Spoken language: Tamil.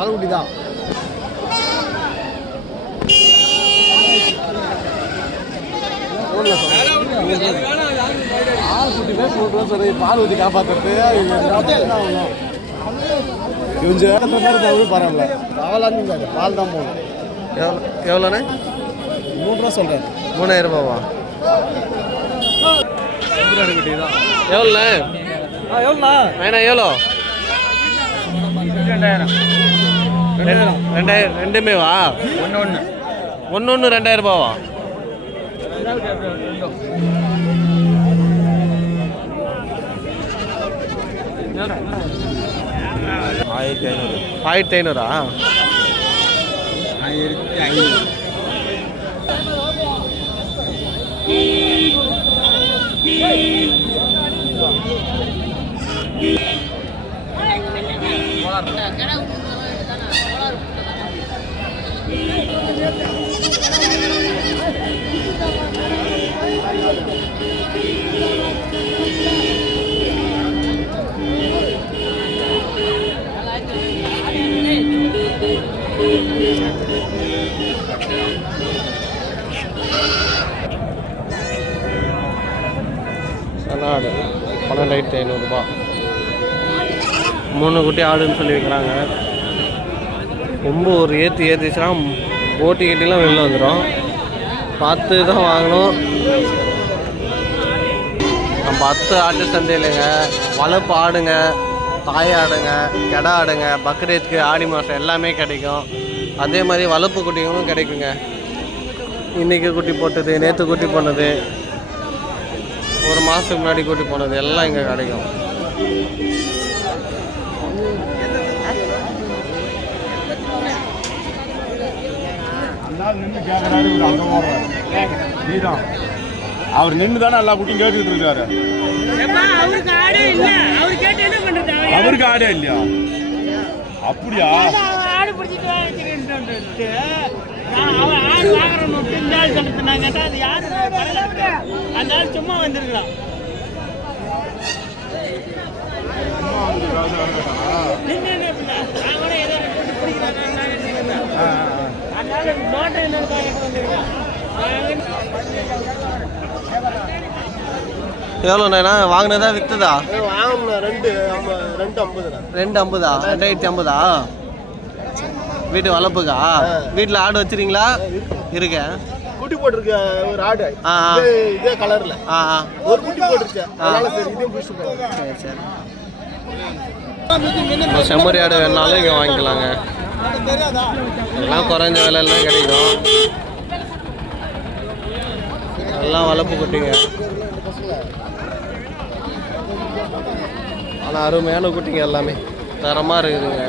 பால்குட்டி தான். பால் ஊற்றி காப்பாற்றுறது கொஞ்சம் நேரத்தில் பரவாயில்ல. பரவாயில்ல பால் தான் போகணும். எவ்வளோண்ணே? 3 ரூபா சொல்கிறேன். 3000 ரூபாவா? எவ்வளோண்ணே? எவ்வளோண்ணா? வேணா எவ்வளோ? 2000 ரெண்டுமே வா? ஒன்று 2000 ரூபாவா? 1500. 1500ஆ? 1500. ஆடு 12,500 ரூபா. 3 குட்டி ஆடுன்னு சொல்லி வைக்கிறாங்க. ரொம்ப ஒரு ஏற்றிச்சுன்னா போட்டி கிட்டிலாம் வெளில வந்துடும். பார்த்து தான் வாங்கணும். 10 ஆட்டு சந்தையிலங்க வளர்ப்பு ஆடுங்க, தாய் ஆடுங்க, கெடா ஆடுங்க, பக்ரீத்துக்கு ஆடி மாதம் எல்லாமே கிடைக்கும். அதே மாதிரி வளர்ப்பு குட்டிகளும் கிடைக்குங்க. இன்றைக்கி குட்டி போட்டது, நேற்று குட்டி போனது, ஒரு மாதத்துக்கு முன்னாடி கூட்டி போனது எல்லாம் இங்கே கிடைக்கும். அவர் நின்று தானே எல்லா குட்டியும் கேட்டுக்கிட்டு இருக்காரு. அவருக்கு ஆடே இல்லையா? அப்படியா? சும்மா வந்துருக்கலாம். எவ்வளோண்ணா வாங்கினதா விற்றுதா? வாங்கினா 250. 2050. வீட்டு வளர்ப்புக்கா? வீட்டில் ஆடு வச்சுருக்கீங்களா? இருக்க குட்டி போட்டிருக்க ஒரு ஆடு. இதே கலர்ல ஒரு குட்டி போட்டிருக்க. சரி சரி. செம்மறி ஆடு வேணாலும் இங்கே வாங்கிக்கலாங்க. எல்லாம் குறைஞ்ச விலையெல்லாம் கிடைக்கும். எல்லாம் வளர்ப்பு குட்டிங்க. ஆனால் அருமையான குட்டிங்க எல்லாமே தரமாக இருக்குதுங்க.